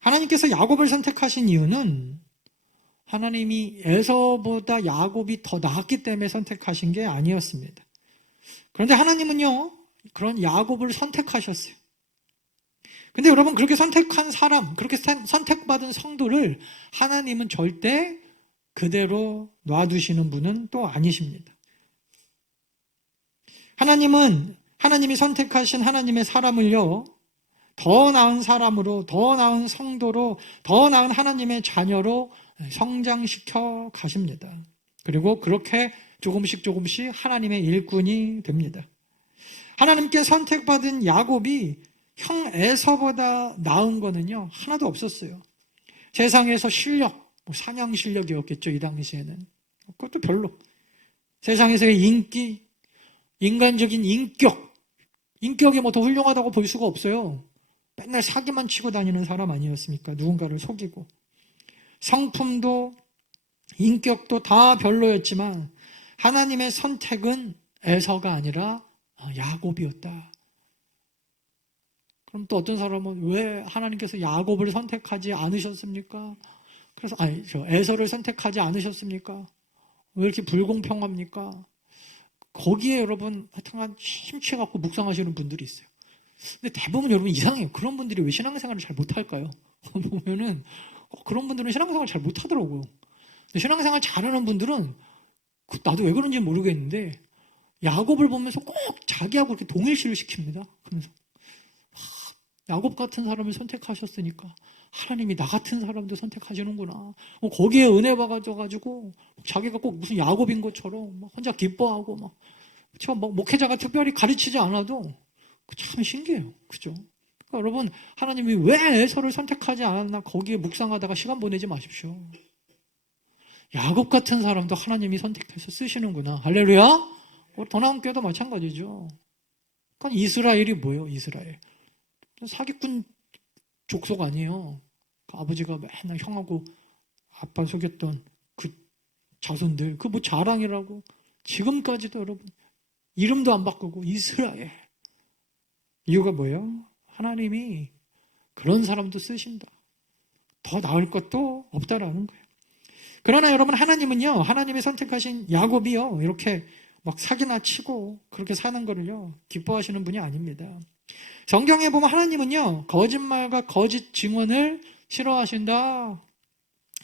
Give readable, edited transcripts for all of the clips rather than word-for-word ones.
하나님께서 야곱을 선택하신 이유는 하나님이 에서보다 야곱이 더 나았기 때문에 선택하신 게 아니었습니다. 그런데 하나님은요, 그런 야곱을 선택하셨어요. 근데 여러분, 그렇게 선택한 사람, 그렇게 선택받은 성도를 하나님은 절대 그대로 놔두시는 분은 또 아니십니다. 하나님은 하나님이 선택하신 하나님의 사람을요, 더 나은 사람으로, 더 나은 성도로, 더 나은 하나님의 자녀로 성장시켜 가십니다. 그리고 그렇게 조금씩 하나님의 일꾼이 됩니다. 하나님께 선택받은 야곱이 형 에서보다 나은 거는요, 하나도 없었어요. 세상에서 실력, 사냥 실력이었겠죠, 이 당시에는. 그것도 별로. 세상에서의 인기, 인간적인 인격이 뭐 더 훌륭하다고 볼 수가 없어요. 맨날 사기만 치고 다니는 사람 아니었습니까? 누군가를 속이고. 성품도 인격도 다 별로였지만 하나님의 선택은 에서가 아니라 야곱이었다. 그럼 또 어떤 사람은 왜 하나님께서 야곱을 선택하지 않으셨습니까? 그래서 에서를 선택하지 않으셨습니까? 왜 이렇게 불공평합니까? 거기에 여러분 하여튼 심취해갖고 묵상하시는 분들이 있어요. 근데 대부분 여러분 이상해요. 그런 분들이 왜 신앙생활을 잘 못할까요? 보면은 그런 분들은 신앙생활 잘 못하더라고요. 신앙생활 잘하는 분들은 나도 왜 그런지 모르겠는데 야곱을 보면서 꼭 자기하고 이렇게 동일시를 시킵니다. 그러면서 야곱 같은 사람을 선택하셨으니까 하나님이 나 같은 사람도 선택하시는구나. 거기에 은혜 받아가지고 자기가 꼭 무슨 야곱인 것처럼 막 혼자 기뻐하고 막 목회자가 특별히 가르치지 않아도 참 신기해요. 그죠? 그러니까 여러분, 하나님이 왜 에서를 선택하지 않았나 거기에 묵상하다가 시간 보내지 마십시오. 야곱 같은 사람도 하나님이 선택해서 쓰시는구나. 할렐루야. 더 나은 교회도 마찬가지죠. 그러니까 이스라엘이 뭐예요? 이스라엘. 사기꾼 족속 아니에요. 그 아버지가 맨날 형하고 아빠 속였던 그 자손들. 그 뭐 자랑이라고. 지금까지도 여러분 이름도 안 바꾸고 이스라엘. 이유가 뭐예요? 하나님이 그런 사람도 쓰신다. 더 나을 것도 없다라는 거예요. 그러나 여러분, 하나님은요, 하나님이 선택하신 야곱이요, 이렇게 막 사기나 치고 그렇게 사는 거를요, 기뻐하시는 분이 아닙니다. 성경에 보면 하나님은요, 거짓말과 거짓 증언을 싫어하신다.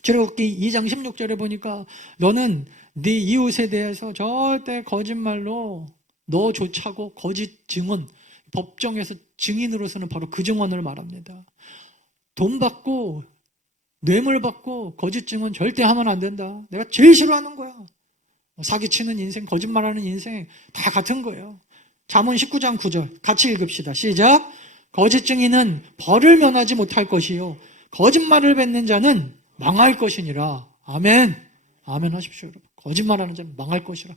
출애굽기 2장 16절에 보니까 너는 네 이웃에 대해서 절대 거짓말로 너 조차고 거짓 증언, 법정에서 증인으로서는 바로 그 증언을 말합니다. 돈 받고 뇌물 받고 거짓 증언 절대 하면 안 된다. 내가 제일 싫어하는 거야. 사기치는 인생, 거짓말하는 인생 다 같은 거예요. 잠언 19장 9절 같이 읽읍시다. 시작. 거짓 증인은 벌을 면하지 못할 것이요 거짓말을 뱉는 자는 망할 것이니라. 아멘. 아멘 하십시오, 여러분. 거짓말하는 자는 망할 것이라.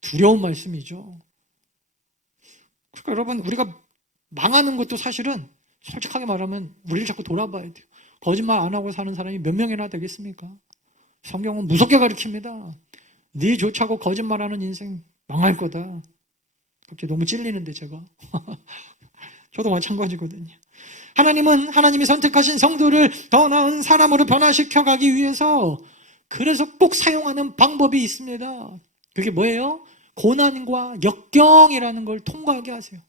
두려운 말씀이죠. 그러니까 여러분, 우리가 망하는 것도 사실은 솔직하게 말하면 우리를 자꾸 돌아봐야 돼요. 거짓말 안 하고 사는 사람이 몇 명이나 되겠습니까? 성경은 무섭게 가르칩니다. 네 조차고 거짓말하는 인생 망할 거다. 갑자기 너무 찔리는데 제가. 저도 마찬가지거든요. 하나님은 하나님이 선택하신 성도를 더 나은 사람으로 변화시켜 가기 위해서 그래서 꼭 사용하는 방법이 있습니다. 그게 뭐예요? 고난과 역경이라는 걸 통과하게 하세요.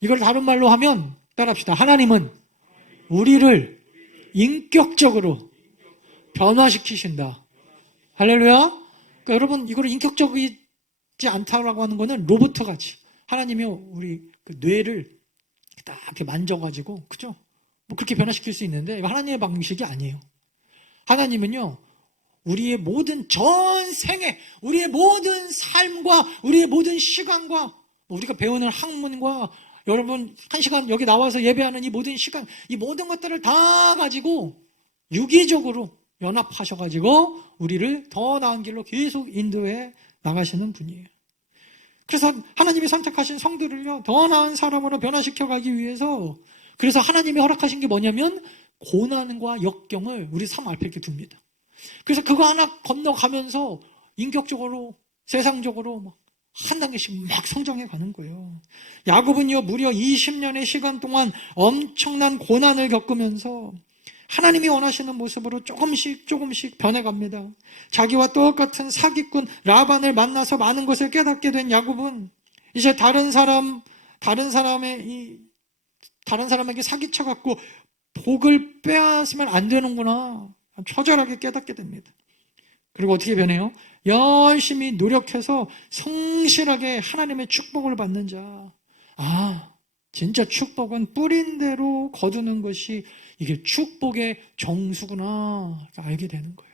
이걸 다른 말로 하면 따라합시다. 하나님은 우리를 인격적으로 변화시키신다. 할렐루야. 그러니까 여러분, 이걸 인격적이지 않다라고 하는 거는 로봇같이 하나님이 우리 그 뇌를 딱 이렇게 만져가지고, 그죠? 뭐 그렇게 변화시킬 수 있는데 이거 하나님의 방식이 아니에요. 하나님은요, 우리의 모든 전생에, 우리의 모든 삶과 우리의 모든 시간과 우리가 배우는 학문과 여러분 1시간 여기 나와서 예배하는 이 모든 시간, 이 모든 것들을 다 가지고 유기적으로 연합하셔가지고 우리를 더 나은 길로 계속 인도해 나가시는 분이에요. 그래서 하나님이 선택하신 성도를요, 더 나은 사람으로 변화시켜 가기 위해서, 그래서 하나님이 허락하신 게 뭐냐면 고난과 역경을 우리 삶 앞에 이렇게 둡니다. 그래서 그거 하나 건너가면서 인격적으로, 세상적으로 막 한 단계씩 막 성장해 가는 거예요. 야곱은요, 무려 20년의 시간 동안 엄청난 고난을 겪으면서 하나님이 원하시는 모습으로 조금씩 조금씩 변해갑니다. 자기와 똑같은 사기꾼 라반을 만나서 많은 것을 깨닫게 된 야곱은 이제 다른 사람에게 사기쳐갖고 복을 빼앗으면 안 되는구나. 처절하게 깨닫게 됩니다. 그리고 어떻게 변해요? 열심히 노력해서 성실하게 하나님의 축복을 받는 자. 진짜 축복은 뿌린 대로 거두는 것이 이게 축복의 정수구나 알게 되는 거예요.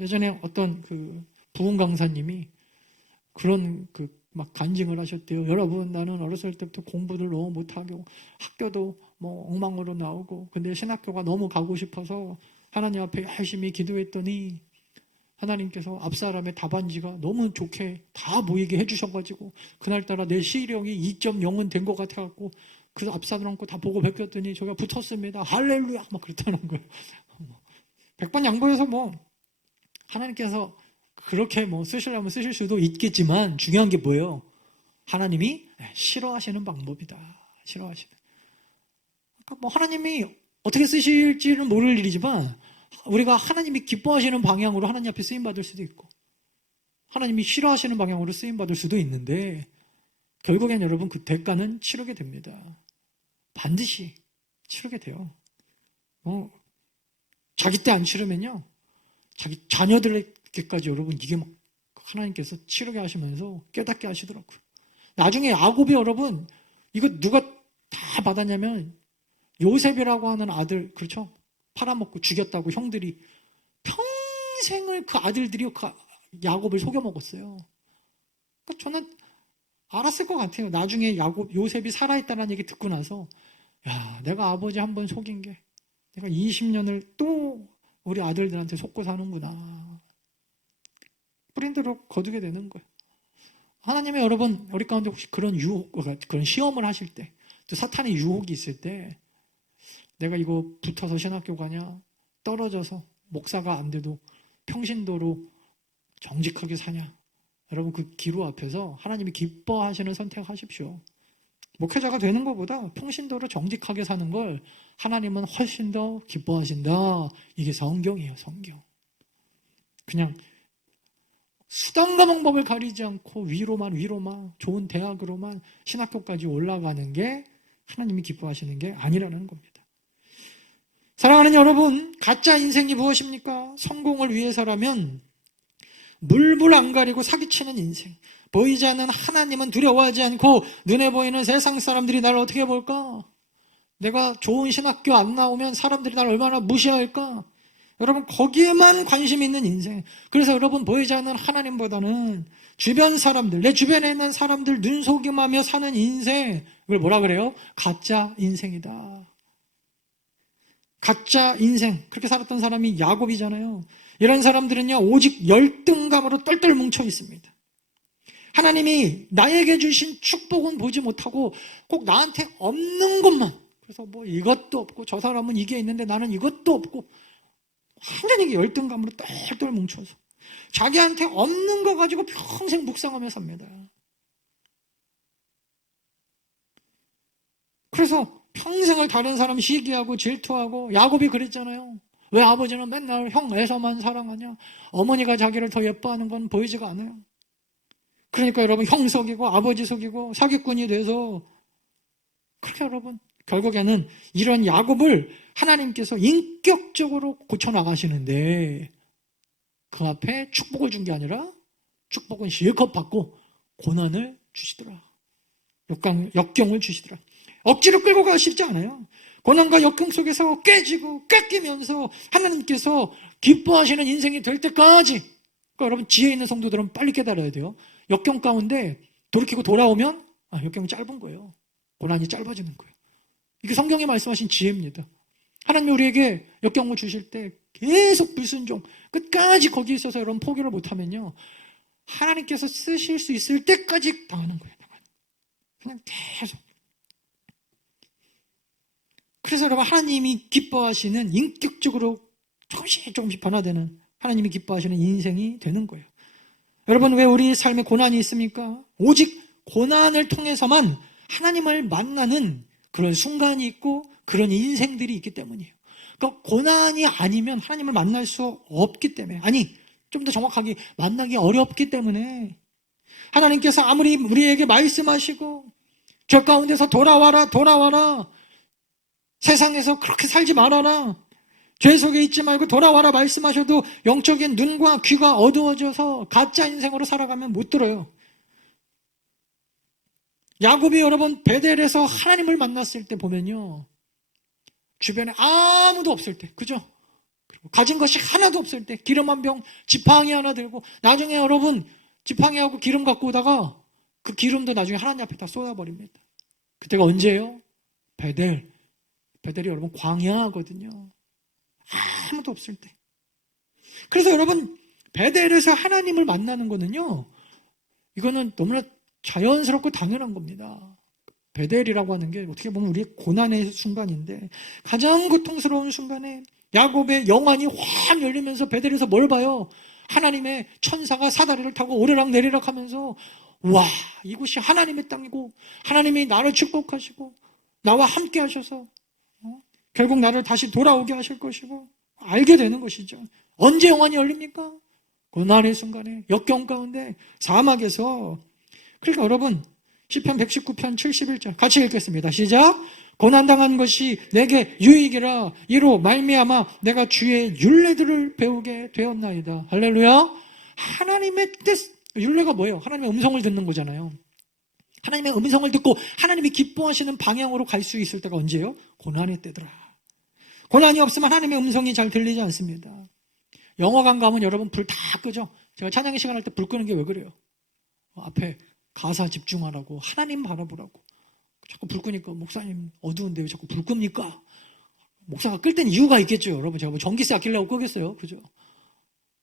예전에 어떤 부흥 강사님이 그런 막 간증을 하셨대요. 여러분, 나는 어렸을 때부터 공부를 너무 못하고 학교도 뭐 엉망으로 나오고 근데 신학교가 너무 가고 싶어서 하나님 앞에 열심히 기도했더니 하나님께서 앞사람의 답안지가 너무 좋게 다 모이게 해주셔가지고 그날따라 내 시력이 2.0은 된 것 같아갖고 그 앞사람 거 다 보고 베꼈더니 저가 붙었습니다. 할렐루야 막 그랬다는 거예요. 100번 양보해서 하나님께서 그렇게 쓰시려면 쓰실 수도 있겠지만 중요한 게 뭐예요? 하나님이 싫어하시는 방법이다. 싫어하시는. 그러니까 하나님이 어떻게 쓰실지는 모를 일이지만 우리가 하나님이 기뻐하시는 방향으로 하나님 앞에 쓰임받을 수도 있고 하나님이 싫어하시는 방향으로 쓰임받을 수도 있는데 결국엔 여러분 그 대가는 치르게 됩니다. 반드시 치르게 돼요. 자기 때 안 치르면요. 자기 자녀들에게까지 여러분 이게 막 하나님께서 치르게 하시면서 깨닫게 하시더라고요. 나중에 야곱이 여러분 이거 누가 다 받았냐면 요셉이라고 하는 아들 그렇죠? 팔아먹고 죽였다고 형들이 평생을 그 아들들이 그 야곱을 속여먹었어요. 그러니까 저는 알았을 것 같아요. 나중에 요셉이 살아있다는 얘기 듣고 나서 내가 아버지 한번 속인 게 내가 20년을 또 우리 아들들한테 속고 사는구나. 뿌린 대로 거두게 되는 거예요. 하나님의 여러분 우리 가운데 혹시 그런 그런 시험을 하실 때 또 사탄의 유혹이 있을 때 내가 이거 붙어서 신학교 가냐? 떨어져서 목사가 안 돼도 평신도로 정직하게 사냐? 여러분 그 기로 앞에서 하나님이 기뻐하시는 선택하십시오. 목회자가 되는 것보다 평신도로 정직하게 사는 걸 하나님은 훨씬 더 기뻐하신다. 이게 성경이에요. 성경. 그냥 수단과 방법을 가리지 않고 위로만 좋은 대학으로만 신학교까지 올라가는 게 하나님이 기뻐하시는 게 아니라는 겁니다. 사랑하는 여러분, 가짜 인생이 무엇입니까? 성공을 위해서라면 물불 안 가리고 사기치는 인생. 보이지 않는 하나님은 두려워하지 않고 눈에 보이는 세상 사람들이 나를 어떻게 볼까? 내가 좋은 신학교 안 나오면 사람들이 나를 얼마나 무시할까? 여러분 거기에만 관심 있는 인생. 그래서 여러분 보이지 않는 하나님보다는 주변 사람들, 내 주변에 있는 사람들 눈속임하며 사는 인생, 이걸 뭐라 그래요? 가짜 인생이다. 가짜 인생. 그렇게 살았던 사람이 야곱이잖아요. 이런 사람들은요 오직 열등감으로 똘똘 뭉쳐 있습니다. 하나님이 나에게 주신 축복은 보지 못하고 꼭 나한테 없는 것만, 그래서 이것도 없고 저 사람은 이게 있는데 나는 이것도 없고 완전히 열등감으로 똘똘 뭉쳐서 자기한테 없는 거 가지고 평생 묵상하며 삽니다. 그래서 평생을 다른 사람 시기하고 질투하고, 야곱이 그랬잖아요. 왜 아버지는 맨날 형 에서만 사랑하냐? 어머니가 자기를 더 예뻐하는 건 보이지가 않아요. 그러니까 여러분 형 속이고 아버지 속이고 사기꾼이 돼서, 그렇게 여러분 결국에는 이런 야곱을 하나님께서 인격적으로 고쳐나가시는데 그 앞에 축복을 준 게 아니라 축복은 실컷 받고 고난을 주시더라. 역경을 주시더라. 억지로 끌고 가시지 않아요. 고난과 역경 속에서 깨지고 깎이면서 하나님께서 기뻐하시는 인생이 될 때까지. 그러니까 여러분 지혜 있는 성도들은 빨리 깨달아야 돼요. 역경 가운데 돌이키고 돌아오면 역경이 짧은 거예요. 고난이 짧아지는 거예요. 이게 성경이 말씀하신 지혜입니다. 하나님이 우리에게 역경을 주실 때 계속 불순종, 끝까지 거기에 있어서 여러분 포기를 못하면요, 하나님께서 쓰실 수 있을 때까지 당하는 거예요. 그냥 계속. 그래서 여러분 하나님이 기뻐하시는, 인격적으로 조금씩 변화되는, 하나님이 기뻐하시는 인생이 되는 거예요. 여러분 왜 우리 삶에 고난이 있습니까? 오직 고난을 통해서만 하나님을 만나는 그런 순간이 있고 그런 인생들이 있기 때문이에요. 그러니까 고난이 아니면 하나님을 만날 수 없기 때문에, 아니 좀 더 정확하게 만나기 어렵기 때문에 하나님께서 아무리 우리에게 말씀하시고 죄 가운데서 돌아와라 돌아와라, 세상에서 그렇게 살지 말아라, 죄 속에 있지 말고 돌아와라 말씀하셔도 영적인 눈과 귀가 어두워져서 가짜 인생으로 살아가면 못 들어요. 야곱이 여러분 베델에서 하나님을 만났을 때 보면요, 주변에 아무도 없을 때, 그죠? 가진 것이 하나도 없을 때 기름 한 병, 지팡이 하나 들고, 나중에 여러분 지팡이하고 기름 갖고 오다가 그 기름도 나중에 하나님 앞에 다 쏟아버립니다. 그때가 언제예요? 베델이 여러분 광야거든요. 아무도 없을 때. 그래서 여러분 베델에서 하나님을 만나는 거는요, 이거는 너무나 자연스럽고 당연한 겁니다. 베델이라고 하는 게 어떻게 보면 우리의 고난의 순간인데, 가장 고통스러운 순간에 야곱의 영안이 확 열리면서 베델에서 뭘 봐요? 하나님의 천사가 사다리를 타고 오르락 내리락 하면서, 와, 이곳이 하나님의 땅이고 하나님이 나를 축복하시고 나와 함께 하셔서 결국 나를 다시 돌아오게 하실 것이고 알게 되는 것이죠. 언제 영안이 열립니까? 고난의 순간에, 역경 가운데, 사막에서. 그러니까 여러분 시편 119편 71절 같이 읽겠습니다. 시작. 고난당한 것이 내게 유익이라, 이로 말미암아 내가 주의 율례들을 배우게 되었나이다. 할렐루야. 하나님의 뜻, 율례가 뭐예요? 하나님의 음성을 듣는 거잖아요. 하나님의 음성을 듣고 하나님이 기뻐하시는 방향으로 갈 수 있을 때가 언제예요? 고난의 때더라. 고난이 없으면 하나님의 음성이 잘 들리지 않습니다. 영화관 가면 여러분 불 다 끄죠? 제가 찬양의 시간 할 때 불 끄는 게 왜 그래요? 앞에 가사 집중하라고, 하나님 바라보라고. 자꾸 불 끄니까, 목사님 어두운데 왜 자꾸 불 끕니까? 목사가 끌 땐 이유가 있겠죠, 여러분. 제가 뭐 전기세 아끼려고 끄겠어요, 그죠?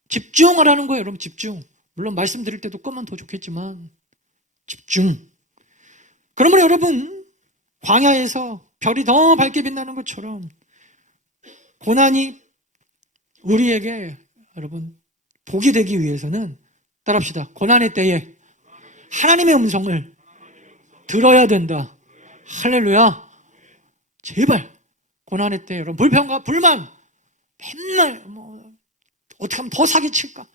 집중하라는 거예요, 여러분. 집중. 물론 말씀 드릴 때도 끄면 더 좋겠지만 집중. 그러면 여러분 광야에서 별이 더 밝게 빛나는 것처럼 고난이 우리에게 여러분 복이 되기 위해서는, 따라합시다. 고난의 때에 하나님의 음성을 들어야 된다. 할렐루야. 제발 고난의 때 여러분 불평과 불만, 맨날 어떻게 하면 더 사기칠까,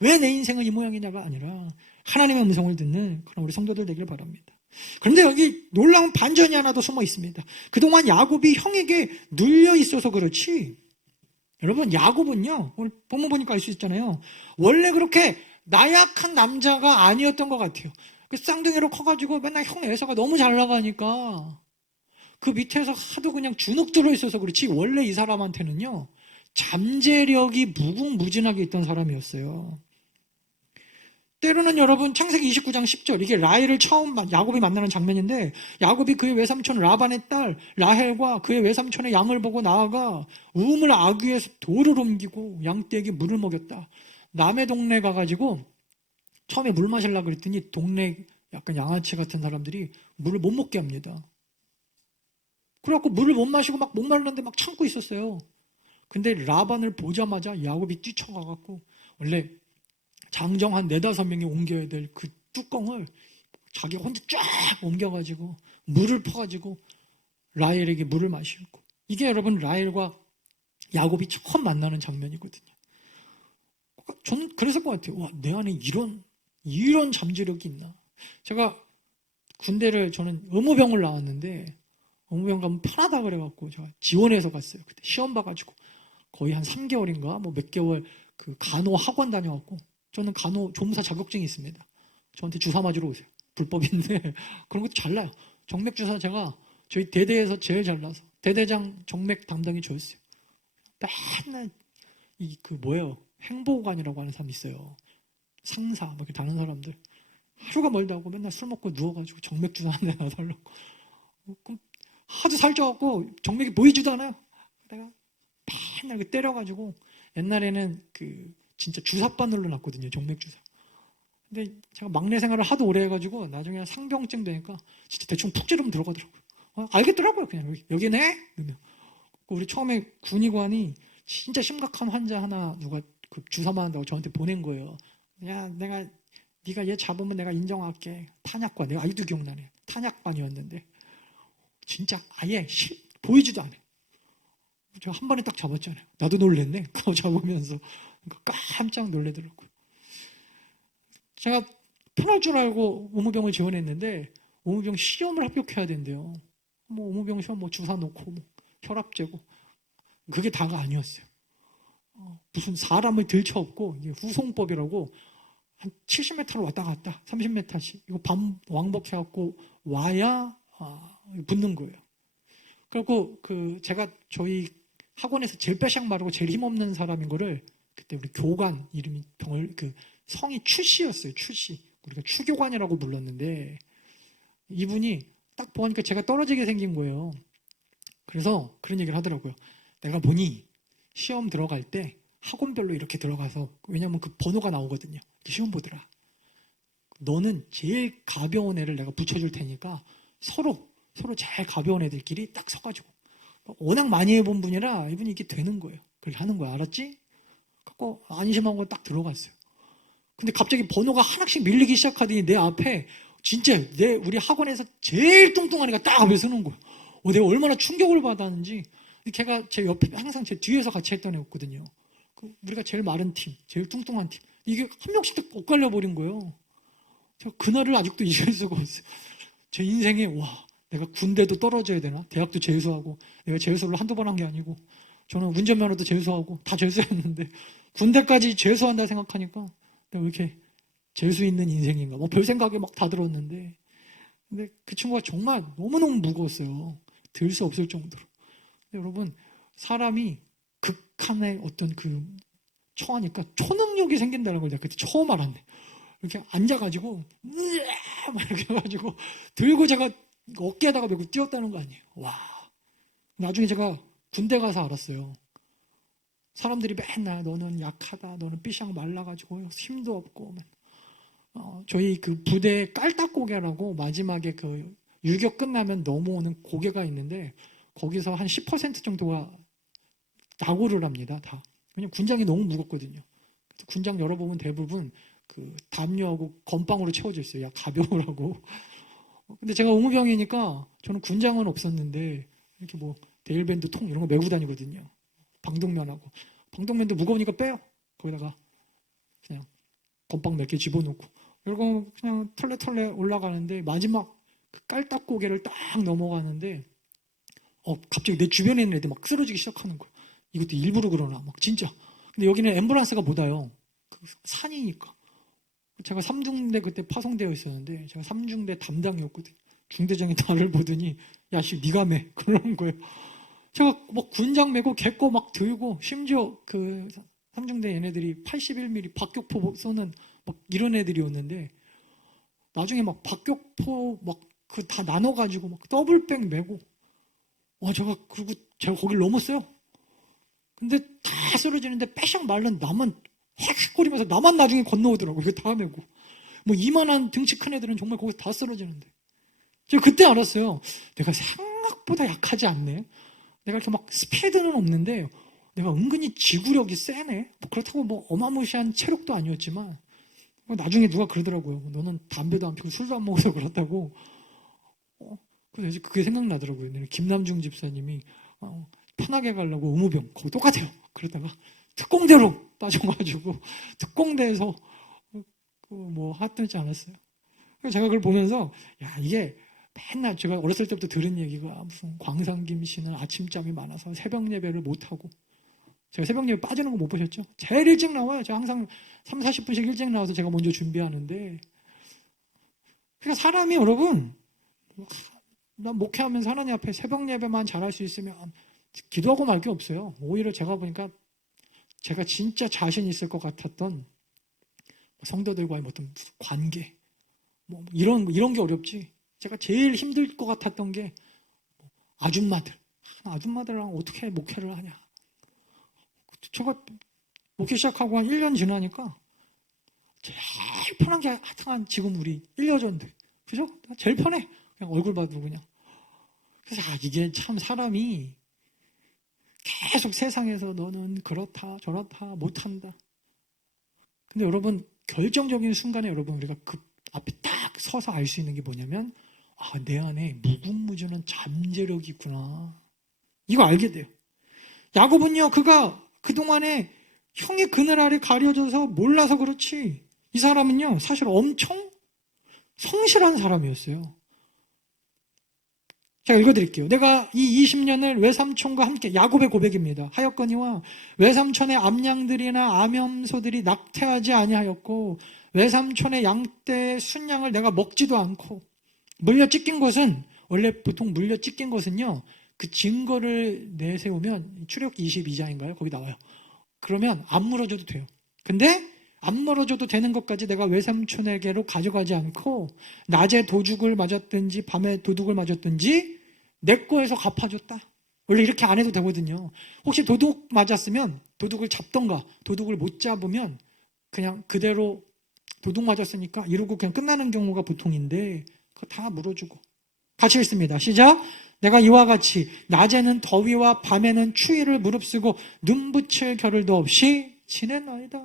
왜 내 인생은 이 모양이냐가 아니라 하나님의 음성을 듣는 그런 우리 성도들 되기를 바랍니다. 그런데 여기 놀라운 반전이 하나 더 숨어 있습니다. 그동안 야곱이 형에게 눌려 있어서 그렇지, 여러분 야곱은요, 오늘 본문 보니까 알 수 있잖아요, 원래 그렇게 나약한 남자가 아니었던 것 같아요. 그 쌍둥이로 커가지고 맨날 형 에서가 너무 잘 나가니까 그 밑에서 하도 그냥 주눅 들어 있어서 그렇지, 원래 이 사람한테는요 잠재력이 무궁무진하게 있던 사람이었어요. 때로는 여러분 창세기 29장 10절, 이게 라헬을 처음 야곱이 만나는 장면인데, 야곱이 그의 외삼촌 라반의 딸 라헬과 그의 외삼촌의 양을 보고 나아가 우물 아귀에서 돌을 옮기고 양떼에게 물을 먹였다. 남의 동네 가가지고 처음에 물 마시려고 그랬더니 동네 약간 양아치 같은 사람들이 물을 못 먹게 합니다. 그래갖고 물을 못 마시고 막 목마르는데 막 참고 있었어요. 근데 라반을 보자마자 야곱이 뛰쳐가갖고, 원래 장정 한 4-5명이 옮겨야 될 그 뚜껑을 자기 혼자 쫙 옮겨가지고 물을 퍼가지고 라헬에게 물을 마시고, 이게 여러분 라헬과 야곱이 처음 만나는 장면이거든요. 저는 그랬을 것 같아요. 와, 내 안에 이런 잠재력이 있나. 제가 군대를, 저는 의무병을 나왔는데 의무병 가면 편하다 그래갖고 제가 지원해서 갔어요. 그때 시험 봐가지고 거의 한 3개월인가 뭐 몇 개월 그 간호 학원 다녀왔고, 저는 간호 조무사 자격증이 있습니다. 저한테 주사 맞으러 오세요. 불법인데 그런 것도 잘 나요. 정맥 주사 제가 저희 대대에서 제일 잘 나서 대대장 정맥 담당이 저였어요. 맨날 뭐예요, 행보관이라고 하는 사람이 있어요. 상사 막 이렇게 다른 사람들 하루가 멀다 하고 맨날 술 먹고 누워가지고 정맥 주사 한 대 놔달라고. 그럼 하도 살쪄갖고 정맥이 보이지도 않아요. 내가 맨날 때려가지고, 옛날에는 진짜 주사바늘로 놨거든요, 정맥 주사. 근데 제가 막내 생활을 하도 오래 해가지고 나중에 상병증 되니까 진짜 대충 푹 찌르면 들어가더라고요. 알겠더라고요. 그냥 여기네. 우리 처음에 군의관이 진짜 심각한 환자 하나 누가 그 주사 맞는다고 저한테 보낸 거예요. 야, 네가 얘 잡으면 내가 인정할게. 탄약관, 내가 아직도 기억나네. 탄약관이었는데 진짜 아예 보이지도 않아요. 제가 한 번에 딱 잡았잖아요. 나도 놀랬네. 그거 잡으면서 깜짝 놀래더라고요. 제가 편할 줄 알고 의무병을 지원했는데 의무병 시험을 합격해야 된대요. 뭐 의무병 시험 뭐 주사 놓고 뭐 혈압 재고 그게 다가 아니었어요. 무슨 사람을 들쳐업고 이게 후송법이라고 한 70m를 왔다 갔다 30m씩 이거 왕복해갖고 와야 붙는 거예요. 그리고 제가 저희 학원에서 제일 빼샥 마르고 제일 힘없는 사람인 거를 그때 우리 교관 이름이 성이 추씨였어요. 추씨. 우리가 추교관이라고 불렀는데 이분이 딱 보니까 제가 떨어지게 생긴 거예요. 그래서 그런 얘기를 하더라고요. 내가 보니 시험 들어갈 때 학원별로 이렇게 들어가서 왜냐면 그 번호가 나오거든요. 시험 보더라. 너는 제일 가벼운 애를 내가 붙여줄 테니까 서로 제일 가벼운 애들끼리 딱 서가지고 워낙 많이 해본 분이라 이분이 이게 되는 거예요. 그렇게 하는 거야. 알았지? 갖고 안심하고 딱 들어갔어요. 근데 갑자기 번호가 하나씩 밀리기 시작하더니 내 앞에 진짜 우리 학원에서 제일 뚱뚱한 애가 딱 앞에 서는 거예요. 내가 얼마나 충격을 받았는지. 걔가 제 옆에 항상 제 뒤에서 같이 했던 애였거든요. 우리가 제일 마른 팀, 제일 뚱뚱한 팀. 이게 한 명씩 딱 엇갈려 버린 거예요. 제가 그날을 아직도 잊을 수가 없어요. 제 인생에 내가 군대도 떨어져야 되나? 대학도 재수하고 내가 재수를 한두 번 한 게 아니고 저는 운전면허도 재수하고 다 재수했는데 군대까지 재수한다 생각하니까 내가 왜 이렇게 재수 있는 인생인가? 별 생각이 막 다 들었는데 근데 그 친구가 정말 너무너무 무거웠어요. 들 수 없을 정도로. 근데 여러분 사람이 극한의 어떤 처하니까 초능력이 생긴다는 걸 내가 그때 처음 알았네. 이렇게 앉아가지고 막 이렇게 해가지고 들고 제가 어깨에다가 메고 뛰었다는 거 아니에요. 와. 나중에 제가 군대 가서 알았어요. 사람들이 맨날 너는 약하다, 너는 삐샥 말라가지고 힘도 없고. 저희 부대 깔딱고개라고 마지막에 유격 끝나면 넘어오는 고개가 있는데 거기서 한 10% 정도가 낙오를 합니다. 다. 왜냐면 군장이 너무 무겁거든요. 군장 열어보면 대부분 담요하고 건빵으로 채워져 있어요. 야 가벼우라고. 근데 제가 의무병이니까 저는 군장은 없었는데 이렇게 데일밴드 통 이런 거 메고 다니거든요. 방독면하고. 방독면도 무거우니까 빼요. 거기다가 그냥 건빵 몇 개 집어넣고. 그리고 그냥 털레 올라가는데 마지막 깔딱고개를 딱 넘어가는데 갑자기 내 주변에 있는 애들 막 쓰러지기 시작하는 거예요. 이것도 일부러 그러나 막 진짜. 근데 여기는 앰뷸런스가 못 와요. 산이니까. 제가 3중대 그때 파송되어 있었는데 제가 3중대 담당이었거든요. 중대장이 나를 보더니 야씨 네가 매 그러는 거예요. 제가 군장 메고 개꺼 막 들고 심지어 3중대 얘네들이 81mm 박격포 쏘는 이런 애들이었는데 나중에 박격포 다 나눠가지고 더블백 메고 그리고 제가 거길 넘었어요. 근데 다 쓰러지는데 빼샥 말른 나만 헥헥거리면서 나만 나중에 건너오더라고요. 이거 다 메고. 이만한 등치 큰 애들은 정말 거기서 다 쓰러지는데. 제가 그때 알았어요. 내가 생각보다 약하지 않네. 내가 이렇게 스피드는 없는데 내가 은근히 지구력이 세네. 그렇다고 어마무시한 체력도 아니었지만 나중에 누가 그러더라고요. 너는 담배도 안 피우고 술도 안 먹어서 그렇다고. 그래서 그게 생각나더라고요. 김남중 집사님이 편하게 가려고 의무병 거기 똑같아요. 그러다가 특공대로 빠져가지고 특공대에서 하지 않았어요. 제가 그걸 보면서 이게 맨날 제가 어렸을 때부터 들은 얘기가 무슨 광산김 씨는 아침잠이 많아서 새벽 예배를 못하고 제가 새벽 예배 빠지는 거 못 보셨죠? 제일 일찍 나와요. 제가 항상 3, 40분씩 일찍 나와서 제가 먼저 준비하는데 그러니까 사람이 여러분 난 목회하면서 하나님 앞에 새벽 예배만 잘할 수 있으면 기도하고 말 게 없어요. 오히려 제가 보니까 제가 진짜 자신 있을 것 같았던 성도들과의 어떤 관계 이런 게 어렵지. 제가 제일 힘들 것 같았던 게 아줌마들랑 어떻게 목회를 하냐. 제가 목회 시작하고 한 1년 지나니까 제일 편한 게 하여튼 지금 우리 1여전들 그죠? 제일 편해. 그냥 얼굴 봐도 그냥. 그래서 이게 참 사람이 계속 세상에서 너는 그렇다 저렇다 못한다. 근데 여러분 결정적인 순간에 여러분 우리가 앞에 딱 서서 알 수 있는 게 뭐냐면 내 안에 무궁무진한 잠재력이 있구나. 이거 알게 돼요. 야곱은요, 그가 그동안에 형의 그늘 아래 가려져서 몰라서 그렇지, 이 사람은요, 사실 엄청 성실한 사람이었어요. 제가 읽어드릴게요. 내가 이 20년을 외삼촌과 함께, 야곱의 고백입니다. 하였거니와 외삼촌의 암양들이나 암염소들이 낙태하지 아니하였고 외삼촌의 양떼의 순양을 내가 먹지도 않고, 물려 찢긴 것은, 원래 보통 물려 찢긴 것은요, 그 증거를 내세우면 출애굽기 22장인가요? 거기 나와요. 그러면 안 물어줘도 돼요. 근데 안 물어줘도 되는 것까지 내가 외삼촌에게로 가져가지 않고 낮에 도둑을 맞았든지 밤에 도둑을 맞았든지 내 거에서 갚아줬다. 원래 이렇게 안 해도 되거든요. 혹시 도둑 맞았으면 도둑을 잡던가, 도둑을 못 잡으면 그냥 그대로 도둑 맞았으니까 이러고 그냥 끝나는 경우가 보통인데, 그거 다 물어주고. 같이 읽습니다. 시작. 내가 이와 같이 낮에는 더위와 밤에는 추위를 무릅쓰고 눈붙일 겨를도 없이 지냈나이다.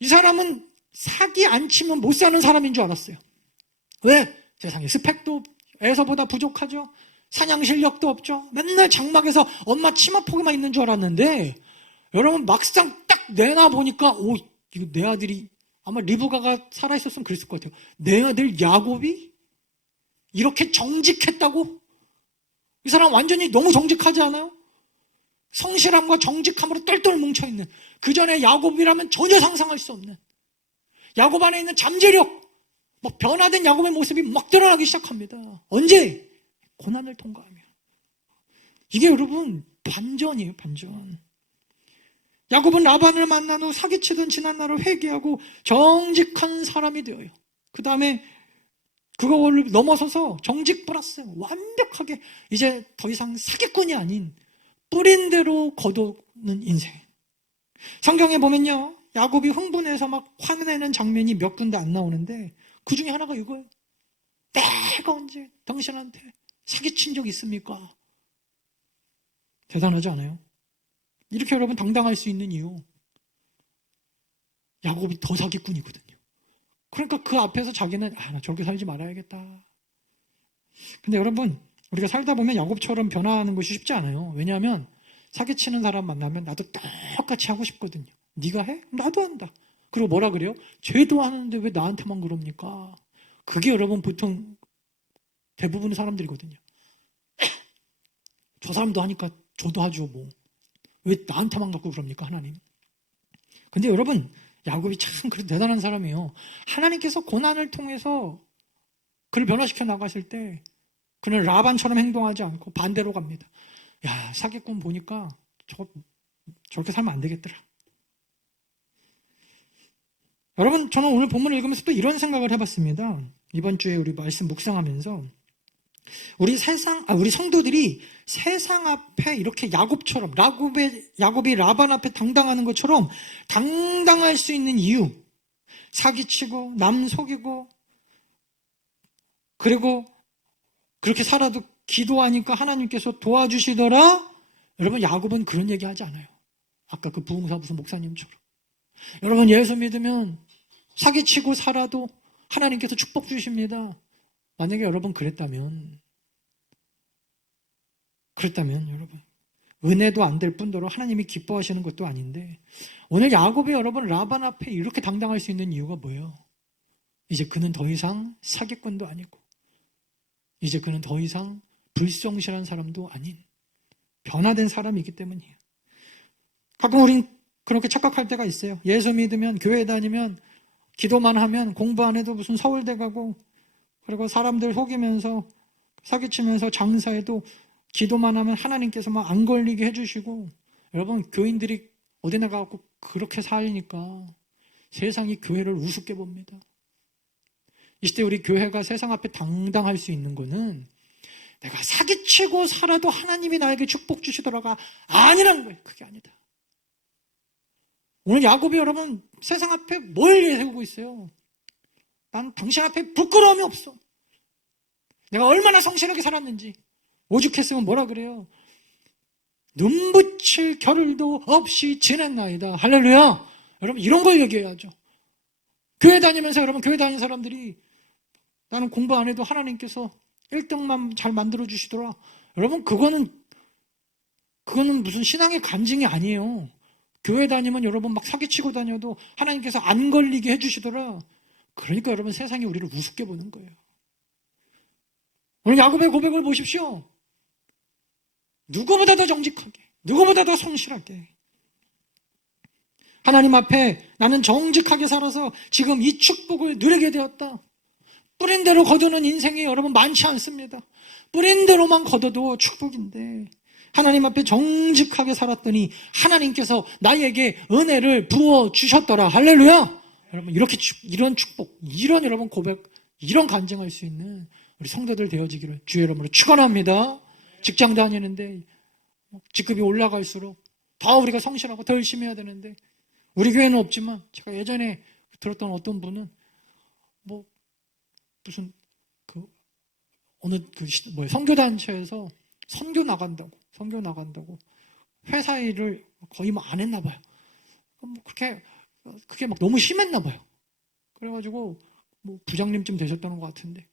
이 사람은 사기 안 치면 못 사는 사람인 줄 알았어요. 왜? 세상에 스펙도 에서보다 부족하죠. 사냥 실력도 없죠. 맨날 장막에서 엄마 치마폭에만 있는 줄 알았는데, 여러분 막상 딱 내놔 보니까, 오, 이거 내 아들이, 아마 리브가가 살아있었으면 그랬을 것 같아요. 내 아들 야곱이 이렇게 정직했다고? 이 사람 완전히 너무 정직하지 않아요? 성실함과 정직함으로 똘똘 뭉쳐있는, 그 전에 야곱이라면 전혀 상상할 수 없는, 야곱 안에 있는 잠재력, 막 변화된 야곱의 모습이 막 드러나기 시작합니다. 언제? 고난을 통과하며. 이게 여러분 반전이에요, 반전. 야곱은 라반을 만난 후 사기치던 지난날을 회개하고 정직한 사람이 되어요. 그 다음에 그걸 넘어서서 정직 플러스 완벽하게 이제 더 이상 사기꾼이 아닌 뿌린 대로 거두는 인생. 성경에 보면요, 야곱이 흥분해서 막 화내는 장면이 몇 군데 안 나오는데 그 중에 하나가 이거예요. 내가 언제 당신한테 사기친 적 있습니까? 대단하지 않아요? 이렇게 여러분 당당할 수 있는 이유, 야곱이 더 사기꾼이거든요. 그러니까 그 앞에서 자기는 나 저렇게 살지 말아야겠다. 근데 여러분, 우리가 살다 보면 야곱처럼 변화하는 것이 쉽지 않아요. 왜냐하면 사기치는 사람 만나면 나도 똑같이 하고 싶거든요. 네가 해? 나도 한다. 그리고 뭐라 그래요? 쟤도 하는데 왜 나한테만 그럽니까? 그게 여러분 보통 대부분의 사람들이거든요. 저 사람도 하니까 저도 하죠 뭐. 왜 나한테만 갖고 그럽니까 하나님? 근데 여러분, 야곱이 참 그래도 대단한 사람이에요. 하나님께서 고난을 통해서 그를 변화시켜 나가실 때 그는 라반처럼 행동하지 않고 반대로 갑니다. 야, 사기꾼 보니까 저렇게 살면 안 되겠더라. 여러분, 저는 오늘 본문을 읽으면서 또 이런 생각을 해봤습니다. 이번 주에 우리 말씀 묵상하면서 우리 성도들이 세상 앞에 이렇게 야곱이 라반 앞에 당당하는 것처럼 당당할 수 있는 이유, 사기치고 남 속이고 그리고 그렇게 살아도 기도하니까 하나님께서 도와주시더라. 여러분, 야곱은 그런 얘기 하지 않아요. 아까 그 부흥사 무슨 목사님처럼. 여러분, 예수 믿으면 사기치고 살아도 하나님께서 축복 주십니다. 만약에 여러분 그랬다면 여러분, 은혜도 안 될 뿐더러 하나님이 기뻐하시는 것도 아닌데, 오늘 야곱이 여러분 라반 앞에 이렇게 당당할 수 있는 이유가 뭐예요? 이제 그는 더 이상 사기꾼도 아니고, 이제 그는 더 이상 불성실한 사람도 아닌 변화된 사람이기 때문이에요. 가끔 우린 그렇게 착각할 때가 있어요. 예수 믿으면, 교회 다니면, 기도만 하면, 공부 안 해도 무슨 서울대 가고, 그리고 사람들 속이면서 사기치면서 장사해도 기도만 하면 하나님께서 막 안 걸리게 해주시고, 여러분, 교인들이 어디 나가고 그렇게 살니까 세상이 교회를 우습게 봅니다. 이 시대 우리 교회가 세상 앞에 당당할 수 있는 거는 내가 사기치고 살아도 하나님이 나에게 축복 주시더라가 아니라는 거예요. 그게 아니다. 오늘 야곱이 여러분 세상 앞에 뭘 내세우고 있어요? 난 당신 앞에 부끄러움이 없어. 내가 얼마나 성실하게 살았는지. 오죽했으면 뭐라 그래요? 눈붙일 겨를도 없이 지냈나이다. 할렐루야. 여러분, 이런 걸 얘기해야죠. 교회 다니면서 여러분, 교회 다니는 사람들이 나는 공부 안 해도 하나님께서 1등만 잘 만들어 주시더라. 여러분, 그거는 그거는 무슨 신앙의 간증이 아니에요. 교회 다니면 여러분 막 사기치고 다녀도 하나님께서 안 걸리게 해주시더라. 그러니까 여러분 세상이 우리를 우습게 보는 거예요. 오늘 야곱의 고백을 보십시오. 누구보다 더 정직하게, 누구보다 더 성실하게. 하나님 앞에 나는 정직하게 살아서 지금 이 축복을 누리게 되었다. 뿌린 대로 거두는 인생이 여러분 많지 않습니다. 뿌린 대로만 거둬도 축복인데 하나님 앞에 정직하게 살았더니 하나님께서 나에게 은혜를 부어주셨더라. 할렐루야! 여러분 이렇게 이런 축복, 이런 여러분 고백, 이런 간증할 수 있는 우리 성도들 되어지기를 주의 이름으로 축원합니다. 직장 다니는데 직급이 올라갈수록 더 우리가 성실하고 더 열심히 해야 되는데 우리 교회는 없지만 제가 예전에 들었던 어떤 분은 뭐 무슨 그 어느 그 선교단체에서 선교 나간다고 회사 일을 거의 뭐 안 했나 봐요. 그게 막 너무 심했나 봐요. 그래가지고 뭐 부장님쯤 되셨다는 것 같은데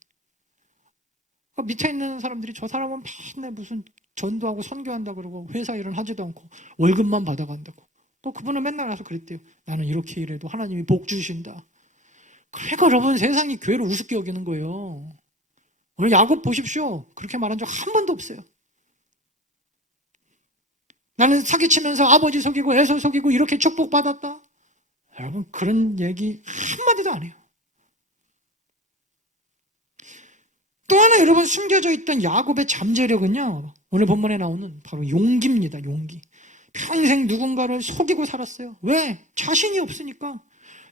밑에 있는 사람들이 저 사람은 맨날 무슨 전도하고 선교한다 그러고 회사 일은 하지도 않고 월급만 받아간다고. 또 그분은 맨날 와서 그랬대요. 나는 이렇게 일해도 하나님이 복 주신다. 그러니까 여러분 세상이 교회를 우습게 여기는 거예요. 오늘 야곱 보십시오. 그렇게 말한 적 한 번도 없어요. 나는 사기치면서 아버지 속이고 애서 속이고 이렇게 축복받았다. 여러분 그런 얘기 한마디도 안 해요. 또 하나 여러분 숨겨져 있던 야곱의 잠재력은요. 오늘 본문에 나오는 바로 용기입니다. 용기. 평생 누군가를 속이고 살았어요. 왜? 자신이 없으니까.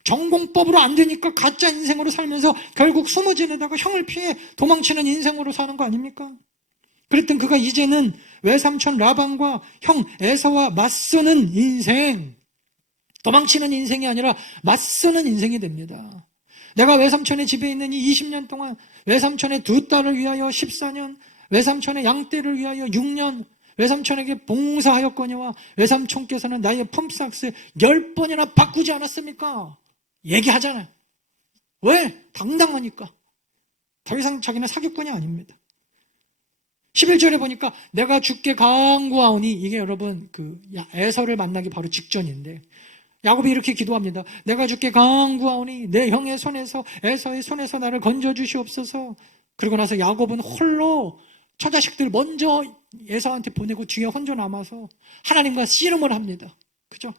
전공법으로 안 되니까 가짜 인생으로 살면서 결국 숨어 지내다가 형을 피해 도망치는 인생으로 사는 거 아닙니까? 그랬던 그가 이제는 외삼촌 라반과 형 에서와 맞서는 인생, 도망치는 인생이 아니라 맞서는 인생이 됩니다. 내가 외삼촌의 집에 있는 이 20년 동안 외삼촌의 두 딸을 위하여 14년, 외삼촌의 양떼를 위하여 6년, 외삼촌에게 봉사하였거니와 외삼촌께서는 나의 펌프삭스 10번이나 바꾸지 않았습니까? 얘기하잖아요. 왜? 당당하니까. 더 이상 자기는 사기꾼이 아닙니다. 11절에 보니까 내가 주께 간구하오니, 이게 여러분 그 에서를 만나기 바로 직전인데 야곱이 이렇게 기도합니다. 내가 주께 간구하오니 내 형의 손에서 에서의 손에서 나를 건져 주시옵소서. 그러고 나서 야곱은 홀로 처자식들 먼저 에서한테 보내고 뒤에 혼자 남아서 하나님과 씨름을 합니다. 그죠?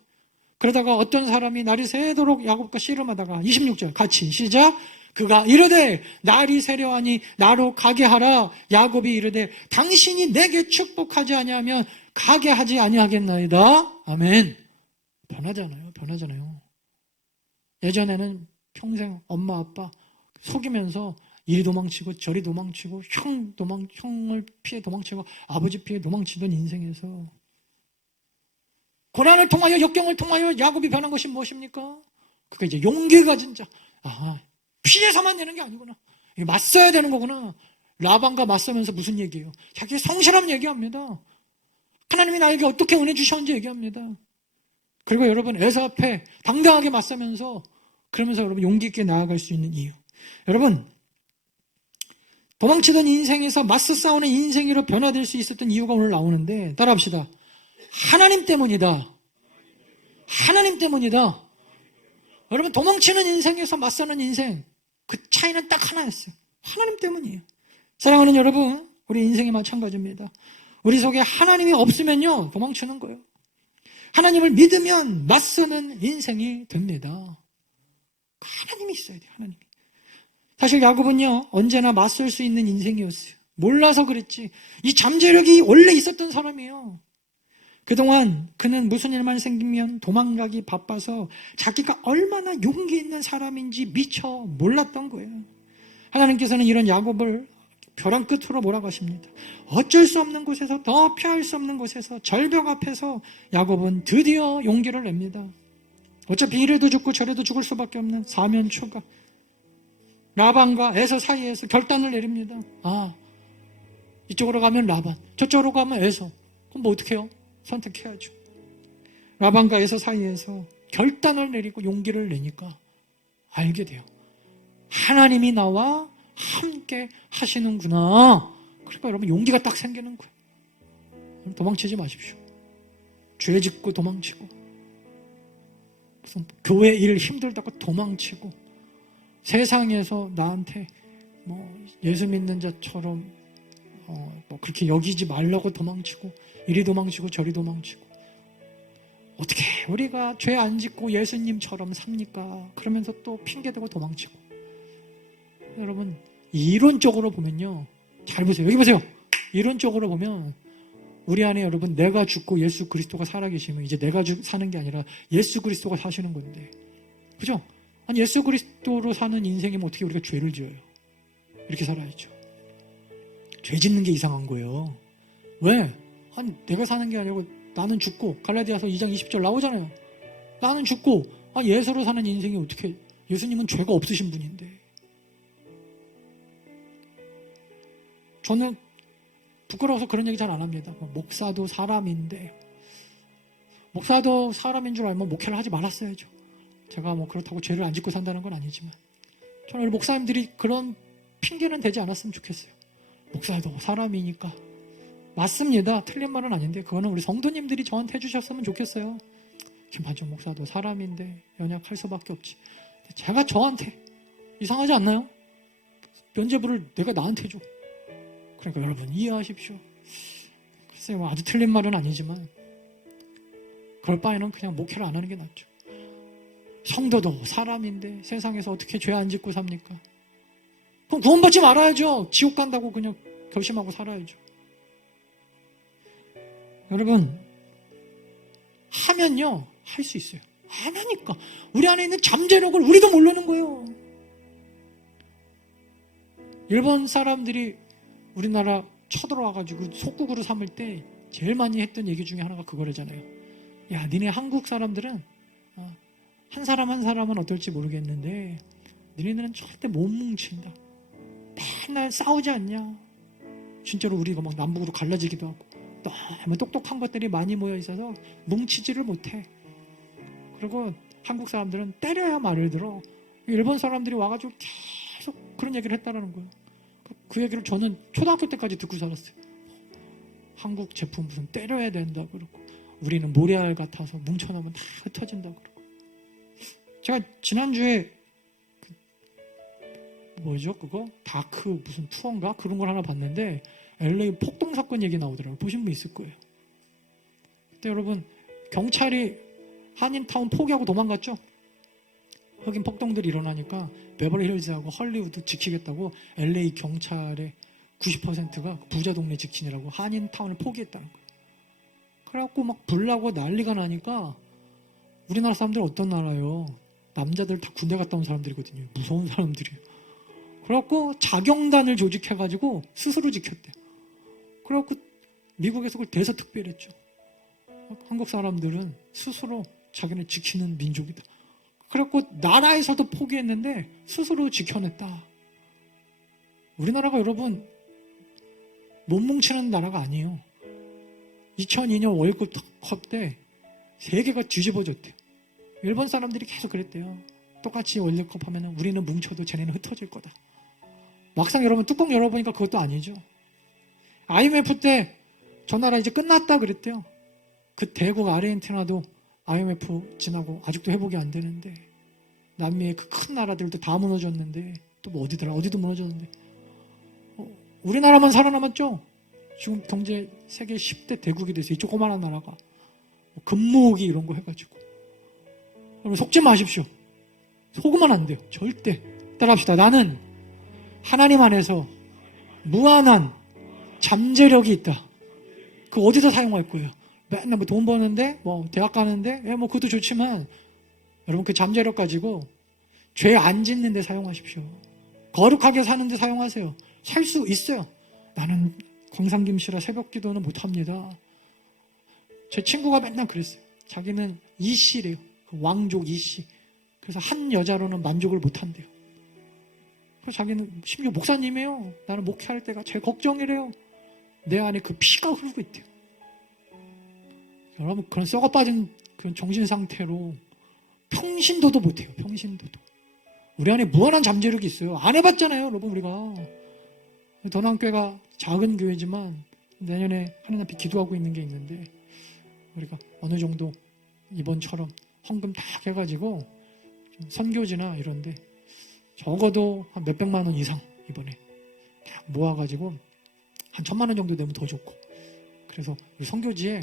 그러다가 어떤 사람이 날이 새도록 야곱과 씨름하다가 26절 같이 시작. 그가 이르되 날이 새려하니 나로 가게 하라. 야곱이 이르되 당신이 내게 축복하지 아니하면 가게 하지 아니하겠나이다. 아멘. 변하잖아요. 예전에는 평생 엄마 아빠 속이면서 이리 도망치고 저리 도망치고 형을 피해 도망치고 아버지 피해 도망치던 인생에서 고난을 통하여 역경을 통하여 야곱이 변한 것이 무엇입니까? 그게 이제 용기가 진짜 피해서만 되는 게 아니구나. 맞서야 되는 거구나. 라반과 맞서면서 무슨 얘기예요? 자기의 성실함 얘기합니다. 하나님이 나에게 어떻게 은혜 주셨는지 얘기합니다. 그리고 여러분 에서 앞에 당당하게 맞서면서 그러면서 여러분 용기 있게 나아갈 수 있는 이유. 여러분 도망치던 인생에서 맞서 싸우는 인생으로 변화될 수 있었던 이유가 오늘 나오는데 따라합시다. 하나님 때문이다. 하나님 때문이다. 여러분 도망치는 인생에서 맞서는 인생 그 차이는 딱 하나였어요. 하나님 때문이에요. 사랑하는 여러분 우리 인생이 마찬가지입니다. 우리 속에 하나님이 없으면요 도망치는 거예요. 하나님을 믿으면 맞서는 인생이 됩니다. 하나님이 있어야 돼요. 하나님이. 사실 야곱은요 언제나 맞설 수 있는 인생이었어요. 몰라서 그랬지. 이 잠재력이 원래 있었던 사람이에요. 그동안 그는 무슨 일만 생기면 도망가기 바빠서 자기가 얼마나 용기 있는 사람인지 미처 몰랐던 거예요. 하나님께서는 이런 야곱을 벼랑 끝으로 몰아가십니다. 어쩔 수 없는 곳에서 더 피할 수 없는 곳에서 절벽 앞에서 야곱은 드디어 용기를 냅니다. 어차피 이래도 죽고 저래도 죽을 수밖에 없는 사면초가 라반과 에서 사이에서 결단을 내립니다. 이쪽으로 가면 라반, 저쪽으로 가면 에서. 그럼 뭐 어떻게 해요? 선택해야죠. 라반과 에서 사이에서 결단을 내리고 용기를 내니까 알게 돼요. 하나님이 나와 함께 하시는구나. 그러니까 여러분 용기가 딱 생기는 거예요. 도망치지 마십시오. 죄 짓고 도망치고, 무슨 교회 일 힘들다고 도망치고, 세상에서 나한테 뭐 예수 믿는 자처럼 뭐 그렇게 여기지 말라고 도망치고, 이리 도망치고 저리 도망치고, 어떻게 우리가 죄 안 짓고 예수님처럼 삽니까? 그러면서 또 핑계대고 도망치고. 여러분, 이론적으로 보면요, 잘 보세요. 여기 보세요. 이론적으로 보면 우리 안에 여러분, 내가 죽고 예수 그리스도가 살아계시면 이제 내가 사는 게 아니라 예수 그리스도가 사시는 건데, 그죠? 아니, 예수 그리스도로 사는 인생이면 어떻게 우리가 죄를 지어요? 이렇게 살아야죠. 죄 짓는 게 이상한 거예요. 왜? 아니, 내가 사는 게 아니고 나는 죽고, 갈라디아서 2장 20절 나오잖아요. 나는 죽고, 예수로 사는 인생이 어떻게, 예수님은 죄가 없으신 분인데. 저는 부끄러워서 그런 얘기 잘 안 합니다. 목사도 사람인데, 목사도 사람인 줄 알면 목회를 하지 말았어야죠. 제가 뭐 그렇다고 죄를 안 짓고 산다는 건 아니지만, 저는 우리 목사님들이 그런 핑계는 대지 않았으면 좋겠어요. 목사도 사람이니까. 맞습니다. 틀린 말은 아닌데, 그거는 우리 성도님들이 저한테 해주셨으면 좋겠어요. 맞아, 목사도 사람인데 연약할 수밖에 없지. 제가 저한테, 이상하지 않나요? 면죄부를 내가 나한테 줘. 그러니까 여러분, 이해하십시오. 글쎄요, 아주 틀린 말은 아니지만, 그럴 바에는 그냥 목회를 안 하는 게 낫죠. 성도도 사람인데 세상에서 어떻게 죄 안 짓고 삽니까? 그럼 구원받지 말아야죠. 지옥 간다고 그냥 결심하고 살아야죠. 여러분, 하면요, 할 수 있어요. 안 하니까. 우리 안에 있는 잠재력을 우리도 모르는 거예요. 일본 사람들이 우리나라 쳐들어와가지고 속국으로 삼을 때 제일 많이 했던 얘기 중에 하나가 그거래잖아요. 야, 니네 한국 사람들은 한 사람 한 사람은 어떨지 모르겠는데 니네들은 절대 못 뭉친다. 맨날 싸우지 않냐. 진짜로 우리가 막 남북으로 갈라지기도 하고 너무 똑똑한 것들이 많이 모여 있어서 뭉치지를 못해. 그리고 한국 사람들은 때려야 말을 들어. 일본 사람들이 와가지고 계속 그런 얘기를 했다는 거예요. 그 얘기를 저는 초등학교 때까지 듣고 살았어요. 한국 제품 무슨 때려야 된다 그러고, 우리는 모래알 같아서 뭉쳐놓으면 다 흩어진다 그러고. 제가 지난주에 뭐죠 그거? 다크 무슨 투어인가? 그런 걸 하나 봤는데 LA 폭동 사건 얘기 나오더라고요. 보신 분 있을 거예요. 그때 여러분, 경찰이 한인타운 포기하고 도망갔죠? 흑인 폭동들이 일어나니까 베버리힐즈하고 헐리우드 지키겠다고 LA 경찰의 90%가 부자 동네 직진이라고 한인타운을 포기했다는 거예요. 그래갖고 막 불나고 난리가 나니까, 우리나라 사람들 어떤 나라예요? 남자들 다 군대 갔다 온 사람들이거든요. 무서운 사람들이에요. 그래갖고 자경단을 조직해가지고 스스로 지켰대요. 그래갖고 미국에서 그걸 대서특별했죠. 한국 사람들은 스스로 자기네 지키는 민족이다. 그래갖고 나라에서도 포기했는데 스스로 지켜냈다. 우리나라가 여러분 못 뭉치는 나라가 아니에요. 2002년 월드컵 때 세계가 뒤집어졌대요. 일본 사람들이 계속 그랬대요. 똑같이 월드컵 하면 우리는 뭉쳐도 쟤네는 흩어질 거다. 막상 여러분 뚜껑 열어보니까 그것도 아니죠. IMF 때 저 나라 이제 끝났다 그랬대요. 그 대국 아르헨티나도 IMF 지나고 아직도 회복이 안 되는데, 남미의 그 큰 나라들도 다 무너졌는데, 또 뭐 어디더라? 어디도 무너졌는데, 우리나라만 살아남았죠? 지금 경제 세계 10대 대국이 돼서 이 조그마한 나라가 금모으기 이런 거 해가지고. 여러분 속지 마십시오. 속으면 안 돼요. 절대. 따라합시다. 나는 하나님 안에서 무한한 잠재력이 있다. 그거 어디서 사용할 거예요? 맨날 뭐 돈 버는데, 뭐 대학 가는데, 뭐 그것도 좋지만, 여러분 그 잠재력 가지고 죄 안 짓는 데 사용하십시오. 거룩하게 사는 데 사용하세요. 살 수 있어요. 나는 광산김씨라 새벽 기도는 못합니다. 제 친구가 맨날 그랬어요. 자기는 이씨래요. 왕족 이씨. 그래서 한 여자로는 만족을 못한대요. 그래서 자기는 심지어 목사님이에요. 나는 목회할 때가 제일 걱정이래요. 내 안에 그 피가 흐르고 있대요. 여러분 그런 썩어빠진 그런 정신 상태로 평신도도 못해요. 평신도도. 우리 안에 무한한 잠재력이 있어요. 안 해봤잖아요. 여러분 우리가. 더남교회가 작은 교회지만 내년에 하나님 앞에 기도하고 있는 게 있는데, 우리가 어느 정도 이번처럼 헌금 다 해가지고 좀 선교지나 이런데 적어도 한 몇백만 원 이상 이번에 다 모아가지고 한 1,000만 원 정도 되면 더 좋고, 그래서 우리 선교지에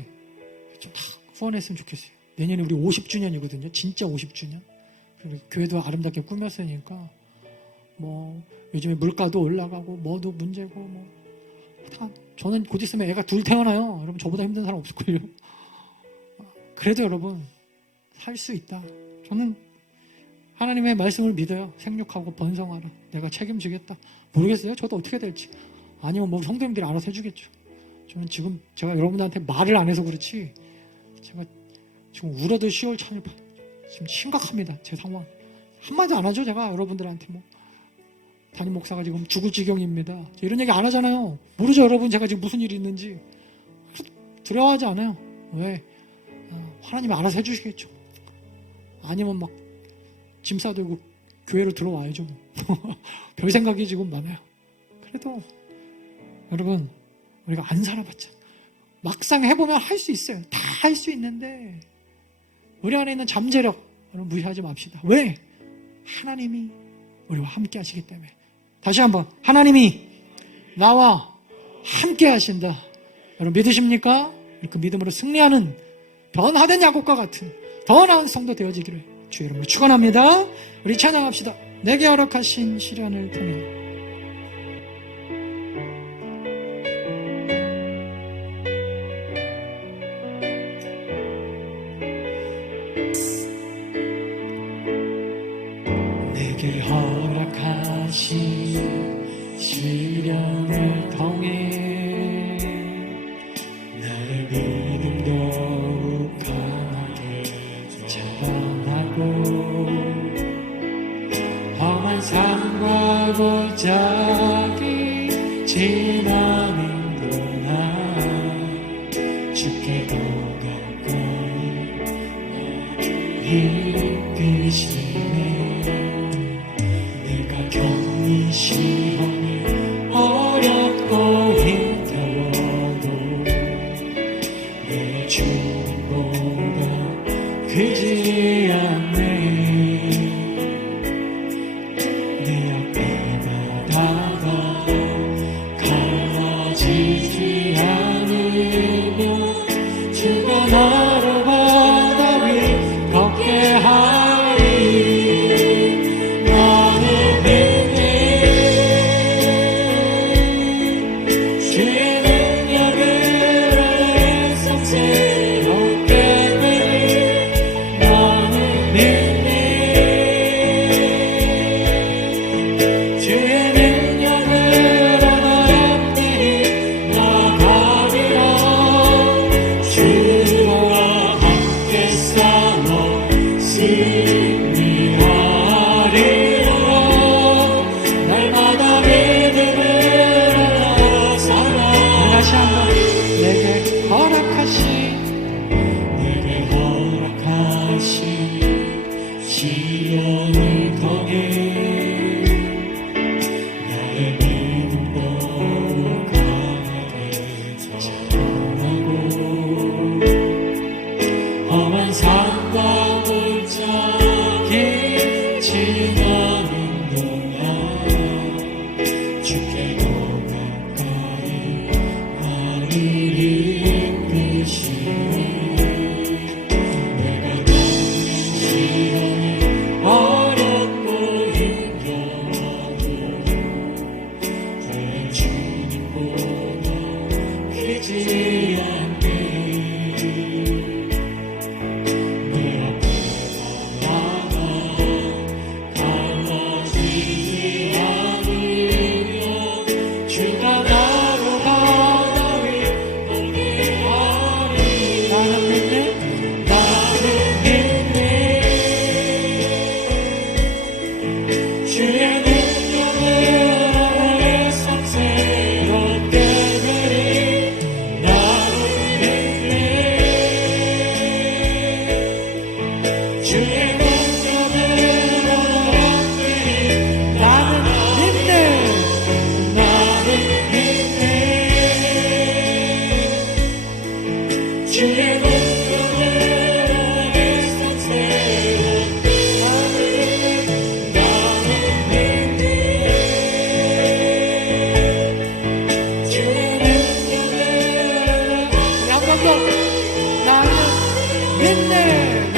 좀 다 후원했으면 좋겠어요. 내년에 우리 50주년이거든요. 진짜 50주년. 그리고 교회도 아름답게 꾸몄으니까 뭐 요즘에 물가도 올라가고 뭐도 문제고 뭐 다, 저는 곧 있으면 애가 둘 태어나요. 여러분 저보다 힘든 사람 없을걸요. 그래도 여러분 살 수 있다. 저는 하나님의 말씀을 믿어요. 생육하고 번성하라. 내가 책임지겠다. 모르겠어요. 저도 어떻게 될지. 아니면 뭐 성도님들이 알아서 해주겠죠. 저는 지금 제가 여러분들한테 말을 안 해서 그렇지, 제가 지금 울어도 10월 찬을 지금 심각합니다. 제 상황. 한마디도 안 하죠. 제가 여러분들한테 뭐 담임 목사가 지금 죽을 지경입니다. 이런 얘기 안 하잖아요. 모르죠. 여러분 제가 지금 무슨 일이 있는지. 두려워하지 않아요. 왜? 하나님이 알아서 해주시겠죠. 아니면 막 짐 싸들고 교회로 들어와야죠. 별 생각이 지금 많아요. 그래도 여러분 우리가 안 살아봤자 막상 해보면 할 수 있어요. 다 할 수 있는데 우리 안에 있는 잠재력 여러분 무시하지 맙시다. 왜? 하나님이 우리와 함께 하시기 때문에. 다시 한번, 하나님이 나와 함께 하신다. 여러분 믿으십니까? 그 믿음으로 승리하는 변화된 야곱과 같은 더 나은 성도 되어지기를 주 이름으로 축원합니다. 우리 찬양합시다. 내게 허락하신 시련을 통해. 내게 허락하신 시련을 통해 나의 믿음 더욱 강하게 자라나고 험한 삶과 골짜기 지나는 동안 주께 더 가까이 이끄시네. 내가 겪는 시험이 어렵고 힘겨워도 내 주님보다 크지 않네. 내 앞에 바다가 갈라지지 않으며 주가 나로 바다 위 걷게 하리. 나는 믿네. 주의 능력을 알아서 새롭게 되리. 나는 믿네. 주의 능력을 알아 함께 나가리라. 주와 함께 싸워 승리하리라. 날마다 믿음을 하나 살아. 다시 한번 내게 허락하신 시련을 통해 나의 믿음도 강하게 자라나고 험한 산과 골짜기 지나는 동안 주께 더 가까이 나를 이끄시네. 내가 겪는 시련이 어렵고 힘겨워도 내 주님보다 크지 않네. 내 앞에 바다가 갈라지지 않으며 주가 나로 바다 위 걷게 하리. 나는 믿네. 나는 믿네. 주의 능력을 알아서 새롭게 되리. 나는 믿네. 주의 능력을 알아 나는 믿네. 나는 믿네. 주의 능력을 것도 나는 믿네.